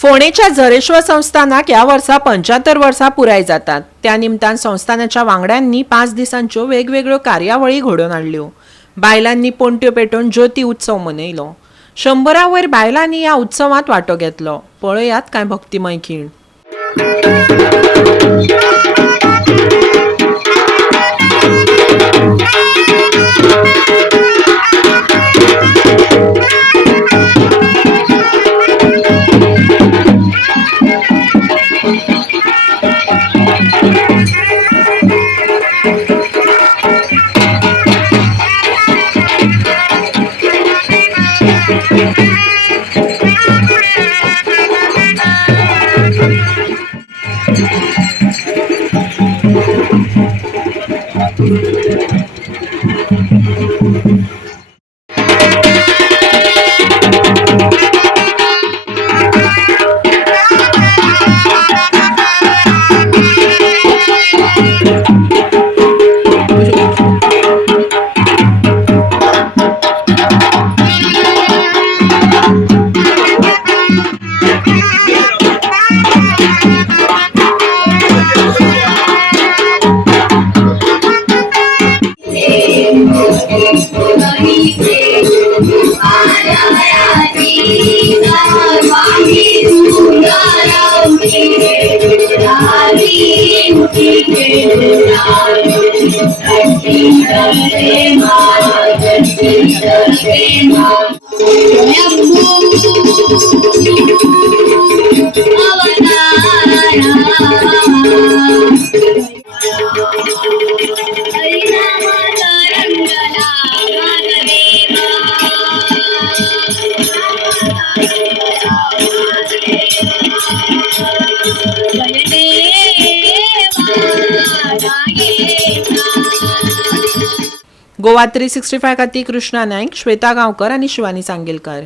फोंडेच्या झरेश्वर संस्थानाक ह्या वर्सा 75 वर्सां पुराय जातात। त्या निमतान संस्थानाच्या वांगड्यांनी 5 दिसांच्यो वेगवेगळ्यो कार्यावळी घडोवन हाडल्यो। बायलांनी पोंट्यो पेटोवन ज्योती उत्सव मनयलो। 100 वयर बायलांनी ह्या उत्सवात वांटो घेतलो। पळयात कांय भक्तिमय खीण। गोवा 365 खातीर कृष्णा नायक, श्वेता गांवकर आनी शिवानी सांगेलकार।